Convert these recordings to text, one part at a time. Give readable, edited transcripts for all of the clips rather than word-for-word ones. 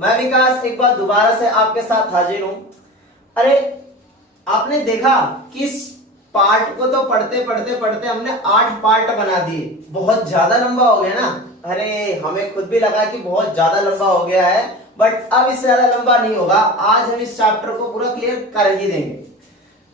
मैं विकास एक बार दोबारा से आपके साथ हाजिर हूं। अरे आपने देखा कि इस पार्ट को तो पढ़ते पढ़ते पढ़ते हमने 8 पार्ट बना दिए। बहुत ज्यादा लंबा हो गया ना। अरे हमें खुद भी लगा कि बहुत ज्यादा लंबा हो गया है, बट अब इससे ज्यादा लंबा नहीं होगा। आज हम इस चैप्टर को पूरा क्लियर कर ही देंगे।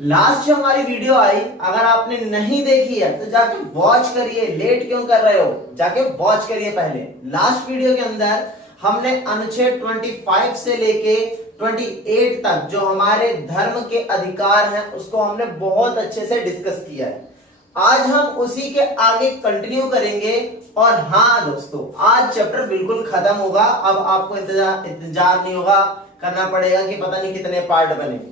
लास्ट जो हमारी वीडियो आई, अगर आपने नहीं देखी है तो जाके वॉच करिए। लेट क्यों कर रहे हो, जाके वॉच करिए पहले। लास्ट वीडियो के अंदर हमने अनुच्छेद 25 से लेके 28 तक जो हमारे धर्म के अधिकार हैं उसको हमने बहुत अच्छे से डिस्कस किया है। आज हम उसी के आगे कंटिन्यू करेंगे। और हाँ दोस्तों, आज चैप्टर बिल्कुल खत्म होगा। अब आपको इंतजार नहीं होगा करना पड़ेगा कि पता नहीं कितने पार्ट बनेंगे।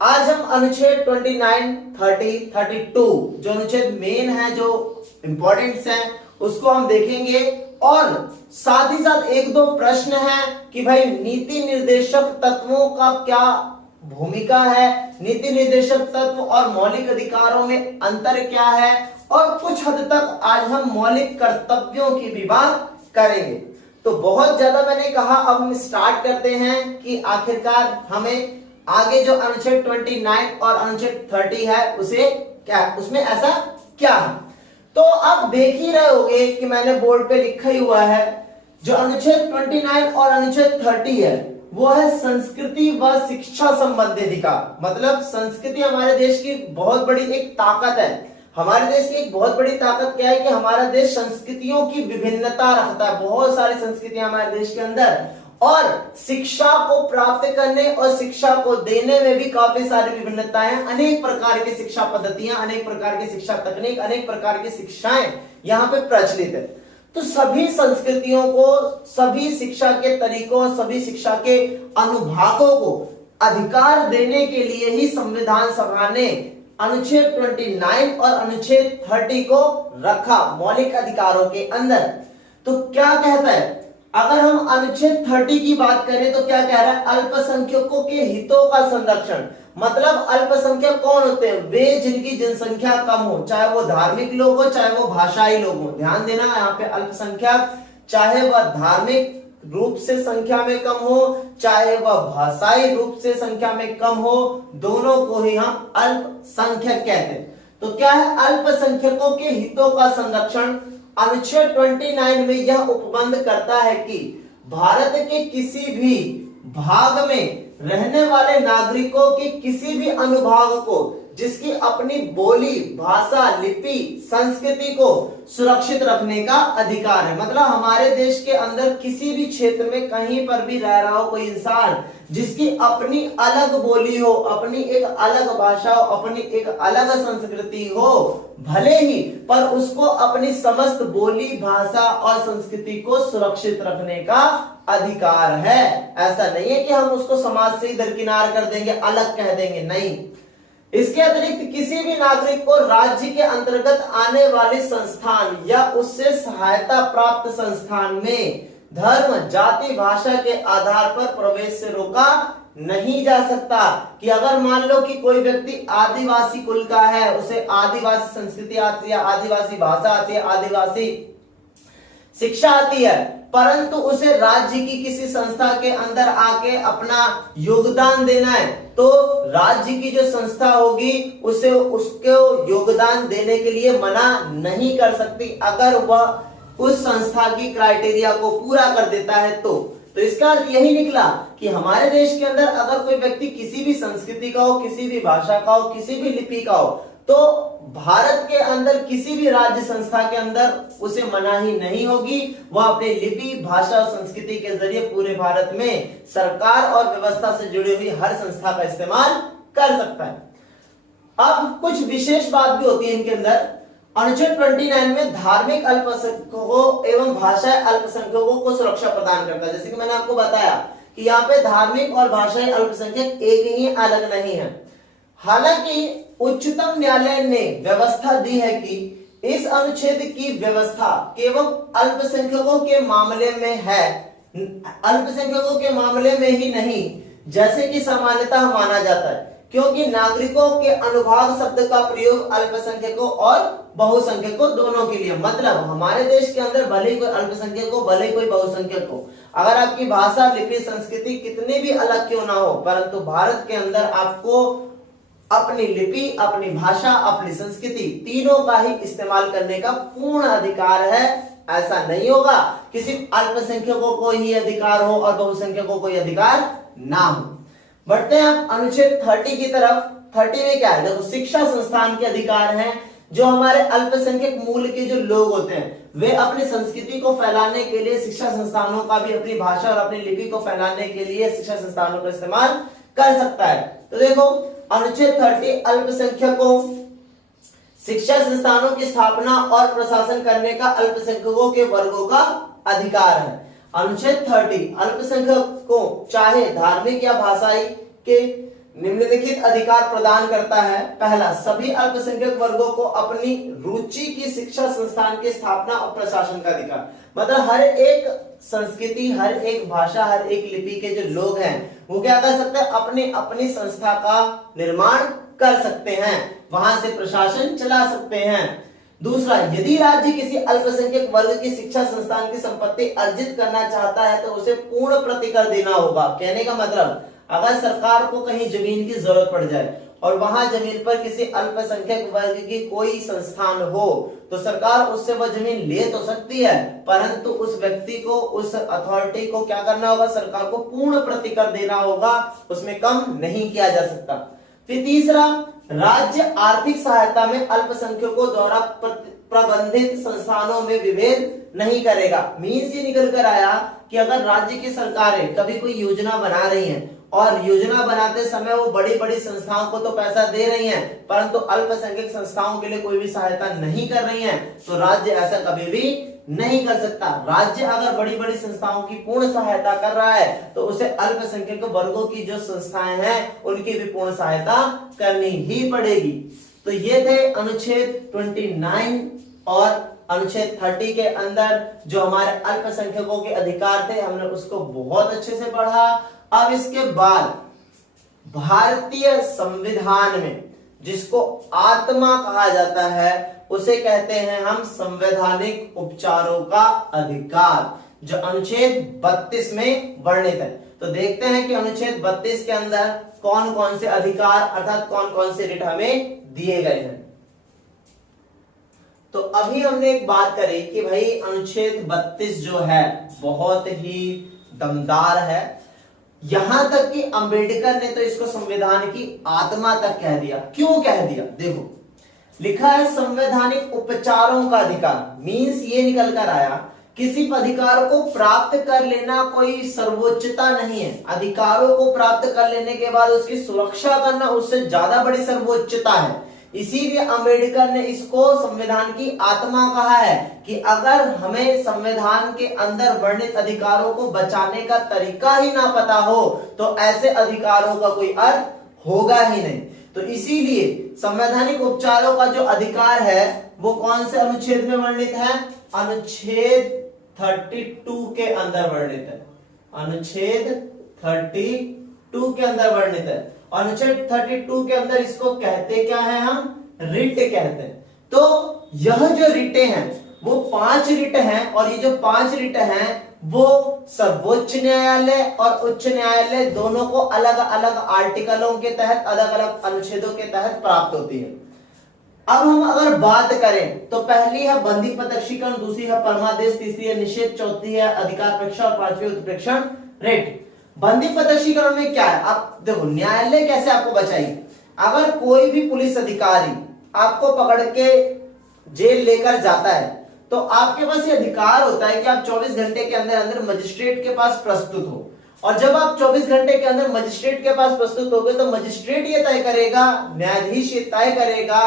आज हम अनुच्छेद 29, 30, 32 जो अनुच्छेद मेन है, जो इंपॉर्टेंट है, उसको हम देखेंगे। और साथ ही साथ एक दो प्रश्न है कि भाई नीति निर्देशक तत्वों का क्या भूमिका है, नीति निर्देशक तत्व और मौलिक अधिकारों में अंतर क्या है, और कुछ हद तक आज हम मौलिक कर्तव्यों की भी बात करेंगे। तो बहुत ज्यादा मैंने कहा, अब हम स्टार्ट करते हैं कि आखिरकार हमें आगे जो अनुच्छेद 29 और अनुच्छेद 30 है उसे क्या, उसमें ऐसा क्या है। तो अब देख ही रहे होंगे कि मैंने बोर्ड पे लिखा ही हुआ है, जो अनुच्छेद 29 और अनुच्छेद 30 है वो है संस्कृति व शिक्षा संबंधी अधिकार। मतलब संस्कृति हमारे देश की बहुत बड़ी एक ताकत है। हमारे देश की एक बहुत बड़ी ताकत क्या है कि हमारा देश संस्कृतियों की विभिन्नता रखता है। बहुत सारी संस्कृतियां हमारे देश के अंदर, और शिक्षा को प्राप्त करने और शिक्षा को देने में भी काफी सारी विभिन्नताएं, अनेक प्रकार की शिक्षा पद्धतियां, अनेक प्रकार की शिक्षा तकनीक, अनेक प्रकार की शिक्षाएं यहाँ पे प्रचलित है। तो सभी संस्कृतियों को, सभी शिक्षा के तरीकों, सभी शिक्षा के अनुभागों को अधिकार देने के लिए ही संविधान सभा ने अनुच्छेद 29 और अनुच्छेद 30 को रखा मौलिक अधिकारों के अंदर। तो क्या कहता है, अगर हम अनुच्छेद 30 की बात करें तो क्या कह रहा है, अल्पसंख्यकों के हितों का संरक्षण। मतलब अल्पसंख्यक कौन होते हैं, वे जिनकी जनसंख्या कम हो, चाहे वो धार्मिक लोग हो चाहे वो भाषाई लोग हो। ध्यान देना यहाँ पे अल्पसंख्यक, चाहे वह धार्मिक रूप से संख्या में कम हो चाहे वह भाषाई रूप से संख्या में कम हो, दोनों को ही हम अल्पसंख्यक कहते हैं। तो क्या है, अल्पसंख्यकों के हितों का संरक्षण। अनुच्छेद 29 में यह उपबंध करता है कि भारत के किसी भी भाग में रहने वाले नागरिकों के किसी भी अनुभाग को जिसकी अपनी बोली, भाषा, लिपि, संस्कृति को सुरक्षित रखने का अधिकार है। मतलब हमारे देश के अंदर किसी भी क्षेत्र में कहीं पर भी रह रहा हो कोई इंसान जिसकी अपनी अलग बोली हो, अपनी एक अलग भाषा हो, अपनी एक अलग संस्कृति हो, भले ही पर उसको अपनी समस्त बोली, भाषा और संस्कृति को सुरक्षित रखने का अधिकार है। ऐसा नहीं है कि हम उसको समाज से दरकिनार कर देंगे, अलग कह देंगे, नहीं। इसके अतिरिक्त किसी भी नागरिक को राज्य के अंतर्गत आने वाले संस्थान या उससे सहायता प्राप्त संस्थान में धर्म, जाति, भाषा के आधार पर प्रवेश से रोका नहीं जा सकता। कि अगर मान लो कि कोई व्यक्ति आदिवासी कुल का है, उसे आदिवासी संस्कृति आती है, आदिवासी भाषा आती है, आदिवासी शिक्षा आती है, परंतु उसे राज्य की किसी संस्था के अंदर आके अपना योगदान देना है, तो राज्य की जो संस्था होगी उसे उसको योगदान देने के लिए मना नहीं कर सकती, अगर वह उस संस्था की क्राइटेरिया को पूरा कर देता है। तो इसका अर्थ यही निकला कि हमारे देश के अंदर अगर कोई व्यक्ति किसी भी संस्कृति का हो, किसी भी भाषा का हो, किसी भी लिपि का हो, तो भारत के अंदर किसी भी राज्य संस्था के अंदर उसे मनाही नहीं होगी। वह अपनी लिपि, भाषा और संस्कृति के जरिए पूरे भारत में सरकार और व्यवस्था से जुड़ी हुई हर संस्था का इस्तेमाल कर सकता है। अब कुछ विशेष बात भी होती है इनके अंदर। अनुच्छेद 29 में धार्मिक अल्पसंख्यकों एवं भाषाई अल्पसंख्यकों को सुरक्षा प्रदान करता है। जैसे कि मैंने आपको बताया कि यहाँ पे धार्मिक और भाषाई अल्पसंख्यक एक ही, अलग नहीं है। हालांकि उच्चतम न्यायालय ने व्यवस्था दी है कि इस अनुच्छेद की व्यवस्था केवल अल्पसंख्यकों के मामले में है, अल्पसंख्यकों के मामले में ही नहीं, जैसे कि सामान्यतः माना जाता है। क्योंकि नागरिकों के अनुभाग शब्द का प्रयोग अल्पसंख्यकों और बहुसंख्यकों दोनों के लिए, मतलब हमारे देश के अंदर भले ही कोई अल्पसंख्यक हो भले ही कोई बहुसंख्यक हो, अगर आपकी भाषा, लिपि, संस्कृति कितनी भी अलग क्यों ना हो, परंतु भारत के अंदर आपको अपनी लिपि, अपनी भाषा, अपनी संस्कृति तीनों का ही इस्तेमाल करने का पूर्ण अधिकार है। ऐसा नहीं होगा कि सिर्फ अल्पसंख्यकों को ही अधिकार हो और बहुसंख्यकों को अधिकार ना हो। बढ़ते हैं आप अनुच्छेद 30 की तरफ। 30 में क्या है, देखो शिक्षा संस्थान के अधिकार हैं। जो हमारे अल्पसंख्यक मूल के जो लोग होते हैं वे अपनी संस्कृति को फैलाने के लिए शिक्षा संस्थानों का भी, अपनी भाषा और अपनी लिपि को फैलाने के लिए शिक्षा संस्थानों का इस्तेमाल कर सकता है। तो देखो अनुच्छेद 30 अल्पसंख्यकों शिक्षा संस्थानों की स्थापना और प्रशासन करने का अल्पसंख्यकों के वर्गों का अधिकार है। अनुच्छेद 30 अल्पसंख्यकों चाहे धार्मिक या भाषाई के निम्नलिखित अधिकार प्रदान करता है। पहला, सभी अल्पसंख्यक वर्गों को अपनी रुचि की शिक्षा संस्थान की स्थापना और प्रशासन का अधिकार। मतलब हर एक संस्कृति, हर एक भाषा, हर एक लिपि के जो लोग हैं वो क्या कर सकते हैं, अपनी अपनी संस्था का निर्माण कर सकते हैं, वहां से प्रशासन चला सकते हैं। दूसरा, यदि राज्य किसी अल्पसंख्यक वर्ग की शिक्षा संस्थान की संपत्ति अर्जित करना चाहता है तो उसे पूर्ण प्रतिकर देना होगा। कहने का मतलब, अगर सरकार को कहीं जमीन की जरूरत पड़ जाए और वहां जमीन पर किसी अल्पसंख्यक वर्ग की कोई संस्थान हो तो सरकार उससे वह जमीन ले तो सकती है, परंतु उस व्यक्ति को, उस अथॉरिटी को क्या करना होगा, सरकार को पूर्ण प्रतिकर देना होगा, उसमें कम नहीं किया जा सकता। फिर तीसरा, राज्य आर्थिक सहायता में अल्पसंख्यकों द्वारा प्रबंधित संस्थानों में विभेद नहीं करेगा। मीन्स ये निकल कर आया कि अगर राज्य की सरकारें कभी कोई योजना बना रही हैं और योजना बनाते समय वो बड़ी बड़ी संस्थाओं को तो पैसा दे रही हैं, परंतु अल्पसंख्यक संस्थाओं के लिए कोई भी सहायता नहीं कर रही हैं, तो राज्य ऐसा कभी भी नहीं कर सकता। राज्य अगर बड़ी बड़ी संस्थाओं की पूर्ण सहायता कर रहा है तो उसे अल्पसंख्यक वर्गों की जो संस्थाएं हैं उनकी भी पूर्ण सहायता करनी ही पड़ेगी। तो ये थे अनुच्छेद 29 और अनुच्छेद 30 के अंदर जो हमारे अल्पसंख्यकों के अधिकार थे, हमने उसको बहुत अच्छे से पढ़ा। अब इसके बाद भारतीय संविधान में जिसको आत्मा कहा जाता है उसे कहते हैं हम संवैधानिक उपचारों का अधिकार, जो अनुच्छेद 32 में वर्णित है। तो देखते हैं कि अनुच्छेद 32 के अंदर कौन कौन से अधिकार अर्थात कौन कौन से रिट हमें दिए गए हैं। तो अभी हमने एक बात करी कि भाई अनुच्छेद 32 जो है बहुत ही दमदार है। यहां तक कि अंबेडकर ने तो इसको संविधान की आत्मा तक कह दिया। क्यों कह दिया, देखो लिखा है संवैधानिक उपचारों का अधिकार। मींस ये निकल कर आया किसी अधिकार को प्राप्त कर लेना कोई सर्वोच्चता नहीं है। अधिकारों को प्राप्त कर लेने के बाद उसकी सुरक्षा करना उससे ज्यादा बड़ी सर्वोच्चता है। इसीलिए अंबेडकर ने इसको संविधान की आत्मा कहा है कि अगर हमें संविधान के अंदर वर्णित अधिकारों को बचाने का तरीका ही ना पता हो तो ऐसे अधिकारों का कोई अर्थ होगा ही नहीं। तो इसीलिए संवैधानिक उपचारों का जो अधिकार है वो कौन से अनुच्छेद में वर्णित है, अनुच्छेद 32 के अंदर वर्णित है। अनुच्छेद 32 के अंदर वर्णित है। अनुच्छेद 32 के अंदर इसको कहते क्या है, हम रिट कहते हैं। तो यह जो रिटें हैं वो 5 रिट हैं और ये जो 5 रिट हैं वो सर्वोच्च न्यायालय और उच्च न्यायालय दोनों को अलग अलग आर्टिकलों के तहत, अलग अलग अनुच्छेदों के तहत प्राप्त होती है। अब हम अगर बात करें तो पहली है बंदी प्रत्यक्षीकरण, दूसरी है परमादेश, तीसरी है निषेध, चौथी है अधिकार अपेक्षा और पांचवी उत्प्रेक्षण रिट। बंदी प्रत्यक्षीकरण में क्या है, आप देखो न्यायालय कैसे आपको बचाएगी। अगर कोई भी पुलिस अधिकारी आपको पकड़ के जेल लेकर जाता है तो आपके पास ये अधिकार होता है कि आप 24 घंटे के अंदर अंदर मजिस्ट्रेट के पास प्रस्तुत हो। और जब आप 24 घंटे के अंदर मजिस्ट्रेट के पास प्रस्तुत हो गए तो मजिस्ट्रेट ये तय करेगा, न्यायाधीश ये तय करेगा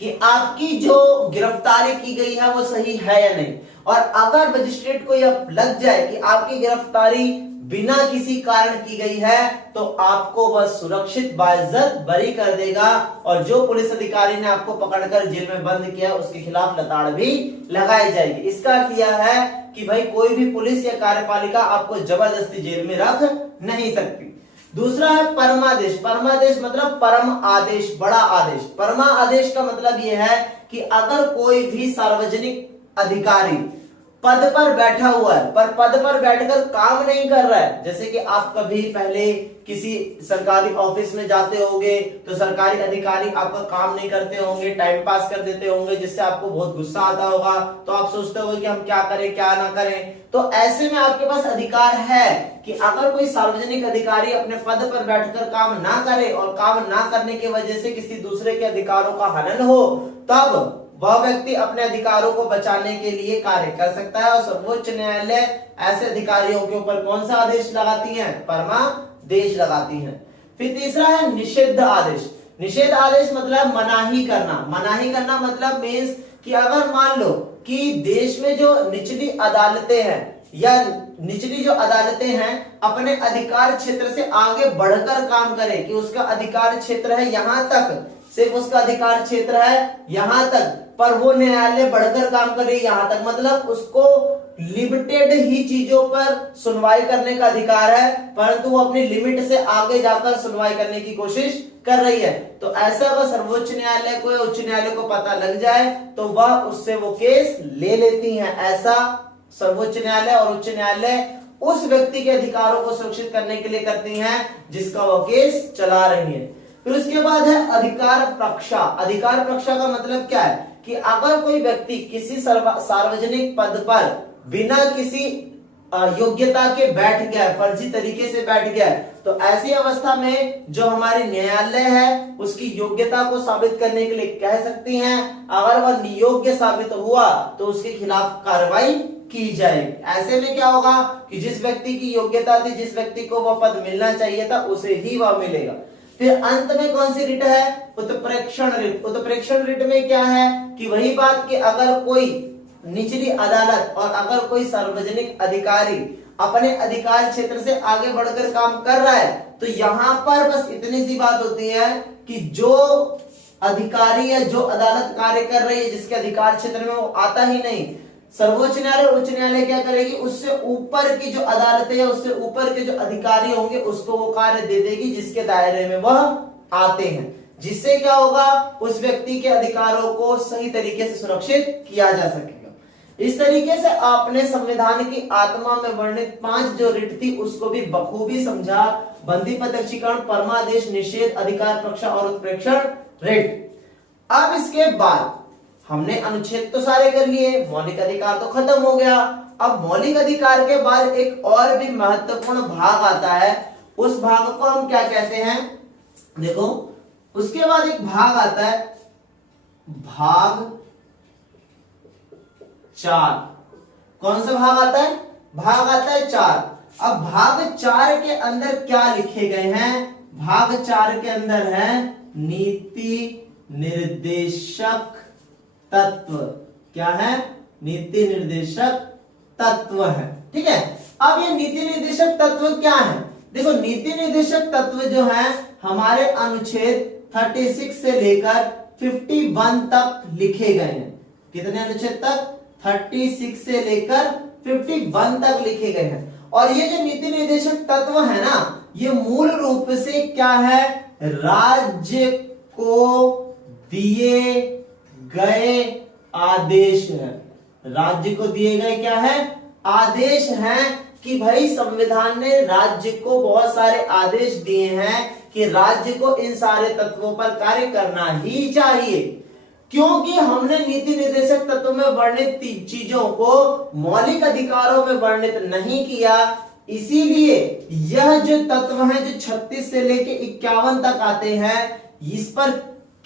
कि आपकी जो गिरफ्तारी की गई है वो सही है या नहीं। और अगर मजिस्ट्रेट को यह लग जाए कि आपकी गिरफ्तारी बिना किसी कारण की गई है तो आपको वह सुरक्षित बाइज्जत बरी कर देगा और जो पुलिस अधिकारी ने आपको पकड़कर जेल में बंद किया उसके खिलाफ लताड़ भी लगाई जाएगी। इसका अर्थ यह है कि भाई कोई भी पुलिस या कार्यपालिका आपको जबरदस्ती जेल में रख नहीं सकती। दूसरा है परमादेश। परमादेश मतलब परम आदेश, बड़ा आदेश। परमा आदेश का मतलब यह है कि अगर कोई भी सार्वजनिक अधिकारी पद पर बैठा हुआ है पर पद पर बैठकर काम नहीं कर रहा है। जैसे कि आप कभी पहले किसी सरकारी ऑफिस में जाते होंगे तो सरकारी अधिकारी आपका काम नहीं करते होंगे, टाइम पास कर देते होंगे, जिससे आपको बहुत गुस्सा आता होगा। तो आप सोचते होंगे कि हम क्या करें क्या ना करें। तो ऐसे में आपके पास अधिकार है कि अगर कोई सार्वजनिक अधिकारी अपने पद पर बैठकर काम ना करे और काम ना करने की वजह से किसी दूसरे के अधिकारों का हनन हो, तब वह व्यक्ति अपने अधिकारों को बचाने के लिए कार्य कर सकता है। और सर्वोच्च न्यायालय ऐसे अधिकारियों के ऊपर कौन सा आदेश लगाती है? परमादेश लगाती है। फिर तीसरा है निषेध आदेश। निषेध आदेश मतलब मनाही करना। मनाही करना मतलब मीन्स कि अगर मान लो कि देश में जो निचली अदालतें हैं या निचली जो अदालतें हैं अपने अधिकार क्षेत्र से आगे बढ़कर काम करें, कि उसका अधिकार क्षेत्र है यहां तक, सिर्फ उसका अधिकार क्षेत्र है यहां तक, पर वो न्यायालय बढ़कर काम करे यहां तक, मतलब उसको लिमिटेड ही चीजों पर सुनवाई करने का अधिकार है, परंतु वो अपनी लिमिट से आगे जाकर सुनवाई करने की कोशिश कर रही है। तो ऐसा अगर सर्वोच्च न्यायालय को या उच्च न्यायालय को पता लग जाए तो वह उससे वो केस ले लेती हैं। ऐसा सर्वोच्च न्यायालय और उच्च न्यायालय उस व्यक्ति के अधिकारों को सुरक्षित करने के लिए करती हैं जिसका वो केस चला रही है। फिर उसके बाद है अधिकार प्रक्षा। अधिकार प्रक्षा का मतलब क्या है कि अगर कोई व्यक्ति किसी सार्वजनिक पद पर बिना किसी योग्यता के बैठ गया है, फर्जी तरीके से बैठ गया है, तो ऐसी अवस्था में जो हमारे न्यायालय है उसकी योग्यता को साबित करने के लिए कह सकती हैं, अगर वह नियोग्य साबित हुआ तो उसके खिलाफ कार्रवाई की जाएगी। ऐसे में क्या होगा कि जिस व्यक्ति की योग्यता थी, जिस व्यक्ति को वह पद मिलना चाहिए था, उसे ही वह मिलेगा। फिर अंत में कौन सी रिट है? उत्प्रेक्षण रिट। उत्प्रेक्षण रिट में क्या है कि वही बात कि अगर कोई निचली अदालत और अगर कोई सार्वजनिक अधिकारी अपने अधिकार क्षेत्र से आगे बढ़कर काम कर रहा है तो यहां पर बस इतनी सी बात होती है कि जो अधिकारी या जो अदालत कार्य कर रही है जिसके अधिकार क्षेत्र में वो आता ही नहीं, सर्वोच्च न्यायालय और उच्च न्यायालय क्या करेगी? उससे ऊपर की जो अदालतें या उससे ऊपर के जो अधिकारी होंगे उसको वो कार्य दे देगी जिसके दायरे में वह आते हैं, जिससे क्या होगा उस व्यक्ति के अधिकारों को सही तरीके से सुरक्षित किया जा सकेगा। इस तरीके से आपने संविधान की आत्मा में वर्णित 5 जो रिट थी उसको भी बखूबी समझा। बंदी प्रत्यक्षीकरण, परमादेश, निषेध, अधिकार प्रक्षा और उत्प्रेक्षण रिट। अब इसके बाद हमने अनुच्छेद तो सारे कर लिए, मौलिक अधिकार तो खत्म हो गया। अब मौलिक अधिकार के बाद एक और भी महत्वपूर्ण भाग आता है, उस भाग को हम क्या कहते हैं? देखो, उसके बाद एक भाग आता है भाग 4। कौन सा भाग आता है? भाग आता है 4। अब भाग 4 के अंदर क्या लिखे गए हैं? भाग 4 के अंदर है नीति निर्देशक तत्व। क्या है? नीति निर्देशक तत्व है। ठीक है। अब ये नीति निर्देशक तत्व क्या है? देखो, नीति निर्देशक तत्व जो है हमारे अनुच्छेद 36 से लेकर 51 तक लिखे गए हैं। कितने अनुच्छेद तक? 36 से लेकर 51 तक लिखे गए हैं। और ये जो नीति निर्देशक तत्व है ना, ये मूल रूप से क्या है? राज्य को दिए गए आदेश है। राज्य को दिए गए क्या है? आदेश हैं कि भाई संविधान ने राज्य को बहुत सारे आदेश दिए हैं कि राज्य को इन सारे तत्वों पर कार्य करना ही चाहिए। क्योंकि हमने नीति निर्देशक तत्व में वर्णित चीजों को मौलिक अधिकारों में वर्णित नहीं किया, इसीलिए यह जो तत्व है जो 36 से लेके 51 तक आते हैं, इस पर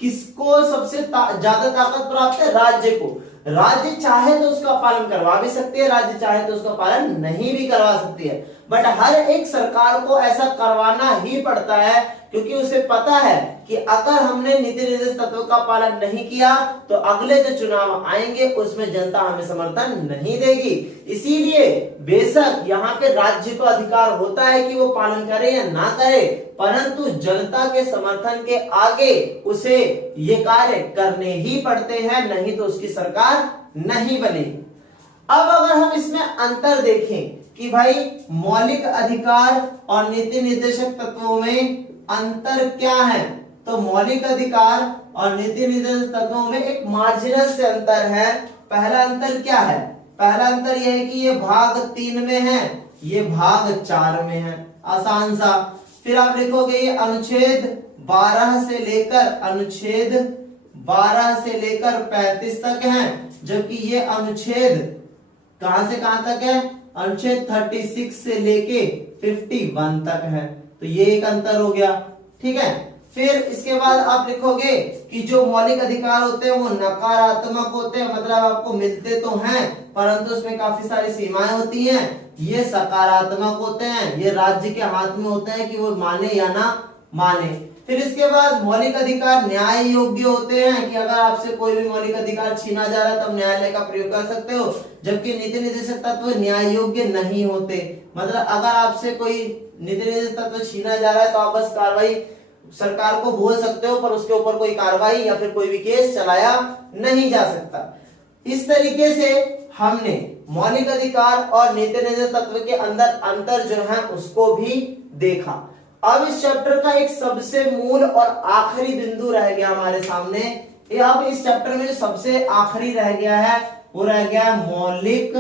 किसको सबसे ज्यादा ताकत प्राप्त है? राज्य को। राज्य चाहे तो उसका पालन करवा भी सकती है, राज्य चाहे तो उसका पालन नहीं भी करवा सकती है, बट हर एक सरकार को ऐसा करवाना ही पड़ता है, क्योंकि उसे पता है कि अगर हमने नीति निर्देश तत्व का पालन नहीं किया तो अगले जो चुनाव आएंगे उसमें जनता हमें समर्थन नहीं देगी। इसीलिए बेशक यहाँ पे राज्य को अधिकार होता है कि वो पालन करे या ना करे, परंतु जनता के समर्थन के आगे उसे ये कार्य करने ही पड़ते हैं, नहीं तो उसकी सरकार नहीं बनेगी। अब अगर हम इसमें अंतर देखें कि भाई मौलिक अधिकार और नीति निर्देशक तत्वों में अंतर क्या है, तो मौलिक अधिकार और नीति निर्देशक तत्वों में एक मार्जिनल से अंतर है। पहला अंतर क्या है? पहला अंतर यह है कि ये भाग 3 में है, ये भाग 4 में है, आसान सा। फिर आप लिखोगे ये अनुच्छेद 12 से लेकर 35 तक है, जबकि ये अनुच्छेद कहां से कहां तक है, अनुच्छेद 36 से लेके 51 तक है। तो ये एक अंतर हो गया, ठीक है। फिर इसके बाद आप लिखोगे कि जो मौलिक अधिकार होते हैं वो नकारात्मक होते हैं, मतलब आपको मिलते तो हैं परंतु उसमें काफी सारी सीमाएं होती हैं। ये सकारात्मक होते हैं, ये राज्य के हाथ में होते हैं कि वो माने या ना माने। फिर इसके बाद मौलिक अधिकार न्याय योग्य होते हैं कि अगर आपसे कोई भी मौलिक अधिकार छीना जा रहा है तब न्यायालय का प्रयोग कर सकते हो, जबकि नीति निर्देशक तत्व न्याय योग्य नहीं होते। मतलब अगर आपसे कोई नीति निर्देशक तत्व छीना जा रहा है तो आप बस कार्रवाई सरकार को बोल सकते हो, पर उसके ऊपर कोई कार्रवाई या फिर कोई भी केस चलाया नहीं जा सकता। इस तरीके से हमने मौलिक अधिकार और नीति निर्देशक तत्व के अंदर अंतर जो है उसको भी देखा। अब इस चैप्टर का एक सबसे मूल और आखिरी बिंदु रह गया हमारे सामने। अब इस चैप्टर में जो सबसे आखिरी रह गया है वो रह गया मौलिक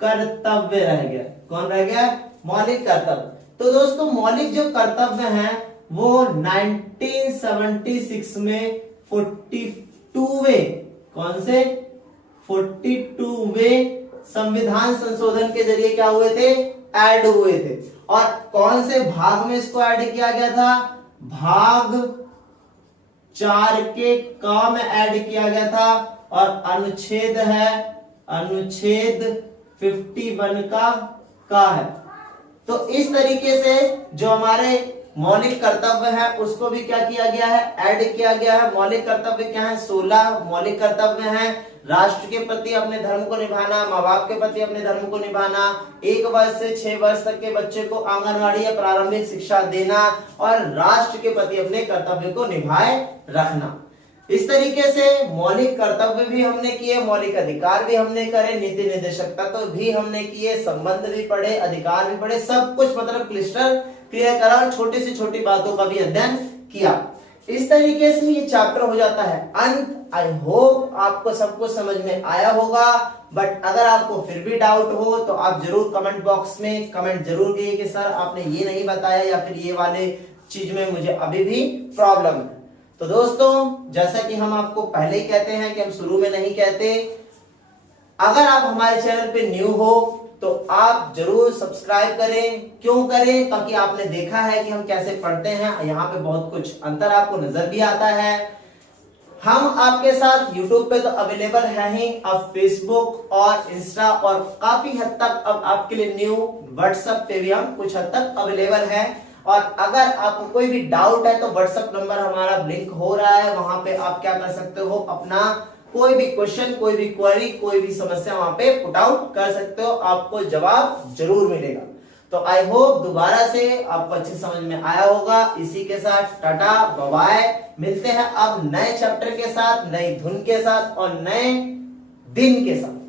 कर्तव्य रह गया। कौन रह गया? मौलिक कर्तव्य। तो दोस्तों मौलिक जो कर्तव्य हैं वो 1976 में 42वें कौन से 42वें संविधान संशोधन के जरिए क्या हुए थे? ऐड हुए थे। और कौन से भाग में इसको ऐड किया गया था? भाग 4 के क में ऐड किया गया था। और अनुच्छेद है अनुच्छेद 51 का है। तो इस तरीके से जो हमारे मौलिक कर्तव्य है उसको भी क्या किया गया है? ऐड किया गया है। मौलिक कर्तव्य क्या है? 16 मौलिक कर्तव्य हैं। राष्ट्र के प्रति अपने धर्म को निभाना, माँ बाप के प्रति अपने धर्म को निभाना, 1 वर्ष से 6 वर्ष तक के बच्चे को आंगनवाड़ी या प्रारंभिक शिक्षा देना और राष्ट्र के प्रति अपने कर्तव्य को निभाए रखना। इस तरीके से मौलिक कर्तव्य भी हमने किए, मौलिक अधिकार भी हमने करे, नीति निर्देशक तत्व भी हमने किए, संबंध भी पढ़े, अधिकार भी पढ़े, सब कुछ मतलब क्लिस्टर क्लियर करा, छोटी से छोटी बातों का भी अध्ययन किया। इस तरीके से ये चैप्टर हो जाता है अंत। आई होप आपको सब कुछ समझ में आया होगा, बट अगर आपको फिर भी डाउट हो तो आप जरूर कमेंट बॉक्स में कमेंट जरूर कीजिए कि सर आपने ये नहीं बताया या फिर ये वाले चीज में मुझे अभी भी प्रॉब्लम है। तो दोस्तों जैसा कि हम आपको पहले ही कहते हैं कि हम शुरू में नहीं कहते, अगर आप हमारे चैनल पे न्यू हो तो आप जरूर सब्सक्राइब करें। क्यों करें? ताकि आपने देखा है कि हम कैसे पढ़ते हैं, यहाँ पे बहुत कुछ अंतर आपको नजर भी आता है। हम आपके साथ YouTube पे तो अवेलेबल है ही, अब Facebook और इंस्टा और काफी हद तक अब आपके लिए न्यू WhatsApp पे भी हम कुछ हद तक अवेलेबल है। और अगर आपको कोई भी डाउट है तो WhatsApp नंबर हमारा लिंक हो रहा है, वहां पे आप क्या कर सकते हो, अपना कोई भी क्वेश्चन, कोई भी क्वेरी, कोई भी समस्या वहां पे पुट आउट कर सकते हो, आपको जवाब जरूर मिलेगा। तो आई होप दोबारा से आपको अच्छी समझ में आया होगा। इसी के साथ टाटा बाय बाय, मिलते हैं अब नए चैप्टर के साथ, नई धुन के साथ और नए दिन के साथ।